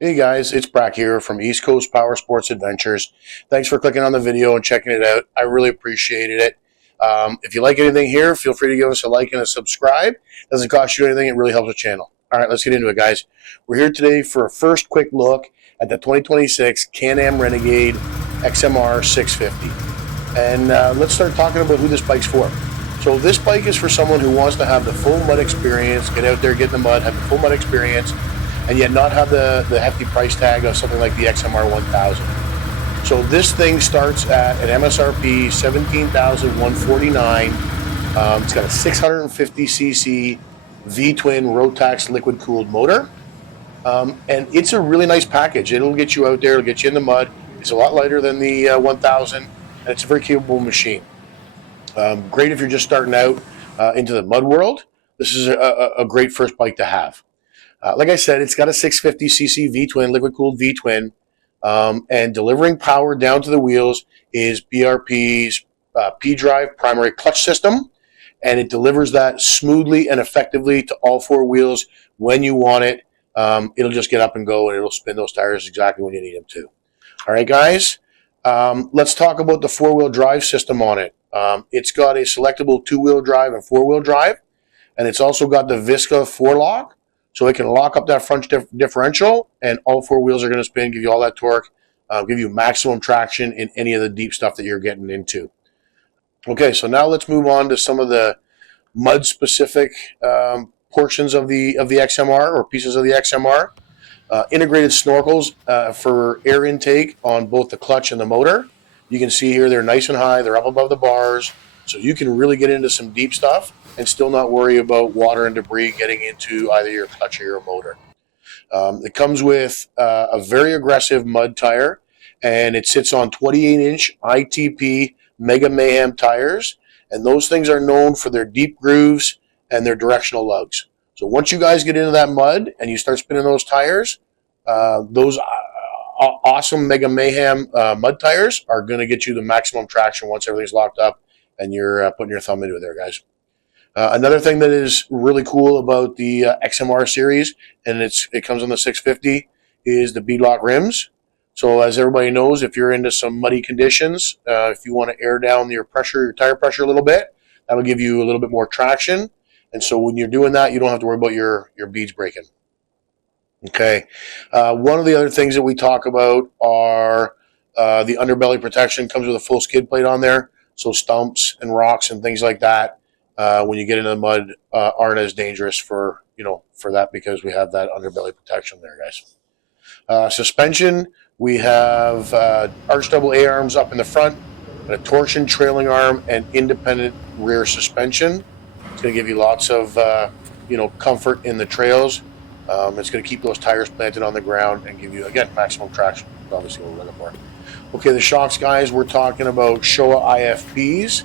Hey guys, it's Brack here from East Coast Powersports Adventures. Thanks for clicking on the video and checking it out. I really appreciated it. If you like anything here, feel free to give us a like and a subscribe. It doesn't cost you anything. It really helps the channel. All right, let's get into it, guys. We're here today for a first quick look at the 2026 Can-Am Renegade XMR 650. And let's start talking about who this bike's for. So this bike is for someone who wants to have the full mud experience, get out there, get in the mud, have the full mud experience, and yet not have the hefty price tag of something like the XMR 1000. So this thing starts at an MSRP $17,149. It's got a 650cc V-twin Rotax liquid cooled motor, and it's a really nice package. It'll get you out there, it'll get you in the mud. It's a lot lighter than the 1000, and it's a very capable machine. Great if you're just starting out into the mud world. This is a great first bike to have. Like I said, it's got a 650cc V-twin, liquid-cooled V-twin, and delivering power down to the wheels is BRP's P-Drive primary clutch system, and it delivers that smoothly and effectively to all four wheels when you want it. It'll just get up and go, and it'll spin those tires exactly when you need them to. All right, guys, let's talk about the four-wheel drive system on it. It's got a selectable two-wheel drive and four-wheel drive, and it's also got the Visca four-lock. So it can lock up that front differential, and all four wheels are going to spin, give you all that torque, give you maximum traction in any of the deep stuff that you're getting into. Okay, so now let's move on to some of the mud-specific portions of the XMR, or pieces of the XMR. Integrated snorkels for air intake on both the clutch and the motor. You can see here they're nice and high. They're up above the bars, so you can really get into some deep stuff and still not worry about water and debris getting into either your clutch or your motor. It comes with a very aggressive mud tire, and it sits on 28-inch ITP Mega Mayhem tires, and those things are known for their deep grooves and their directional lugs. So once you guys get into that mud and you start spinning those tires, those awesome Mega Mayhem mud tires are going to get you the maximum traction once everything's locked up and you're putting your thumb into it there, guys. Another thing that is really cool about the XMR series, and it comes on the 650, is the beadlock rims. So as everybody knows, if you're into some muddy conditions, if you want to air down your tire pressure a little bit, that'll give you a little bit more traction. And so when you're doing that, you don't have to worry about your beads breaking. Okay. One of the other things that we talk about are the underbelly protection. Comes with a full skid plate on there, so stumps and rocks and things like that, when you get into the mud, aren't as dangerous for that, because we have that underbelly protection there, guys. Suspension, we have arch double A-arms up in the front, and a torsion trailing arm and independent rear suspension. It's going to give you lots of comfort in the trails. It's going to keep those tires planted on the ground and give you, again, maximum traction. Obviously, we'll run it more. Okay, the shocks, guys, we're talking about Showa IFPs.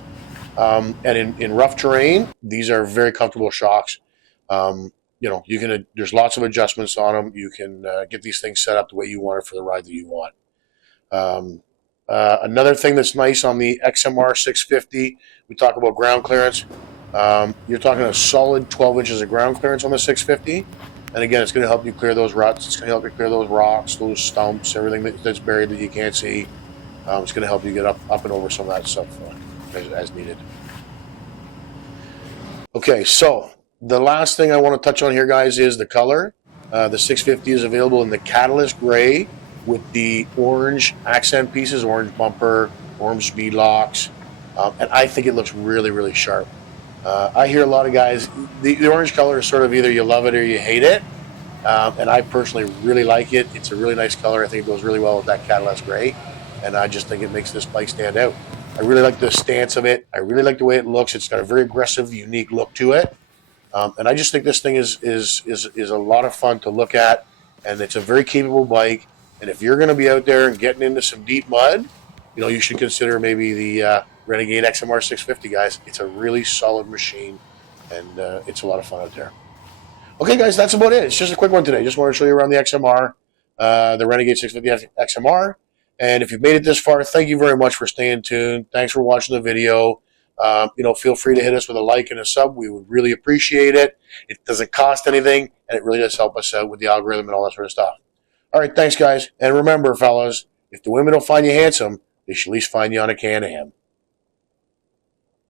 And in rough terrain, these are very comfortable shocks. There's lots of adjustments on them. You can get these things set up the way you want it for the ride that you want. Another thing that's nice on the XMR 650, we talk about ground clearance. You're talking a solid 12 inches of ground clearance on the 650. And again, it's going to help you clear those ruts. It's going to help you clear those rocks, those stumps, everything that's buried that you can't see. It's going to help you get up and over some of that stuff as needed. Okay, so the last thing I want to touch on here, guys, is the color. The 650 is available in the Catalyst Gray with the orange accent pieces, orange bumper, orange speed locks, and I think it looks really, really sharp. I hear a lot of guys, the orange color is sort of either you love it or you hate it, and I personally really like it. It's a really nice color. I think it goes really well with that Catalyst Gray, and I just think it makes this bike stand out. I really like the stance of it. I really like the way it looks. It's got a very aggressive, unique look to it, and I just think this thing is a lot of fun to look at, and it's a very capable bike. And if you're going to be out there and getting into some deep mud, you should consider maybe the Renegade XMR 650, guys. It's a really solid machine, and it's a lot of fun out there. Okay, guys, that's about it. It's just a quick one today. Just wanted to show you around the XMR, the Renegade 650 XMR. And if you've made it this far, thank you very much for staying tuned. Thanks for watching the video. Feel free to hit us with a like and a sub. We would really appreciate it. It doesn't cost anything, and it really does help us out with the algorithm and all that sort of stuff. All right, thanks, guys. And remember, fellas, if the women don't find you handsome, they should at least find you on a Can-Am.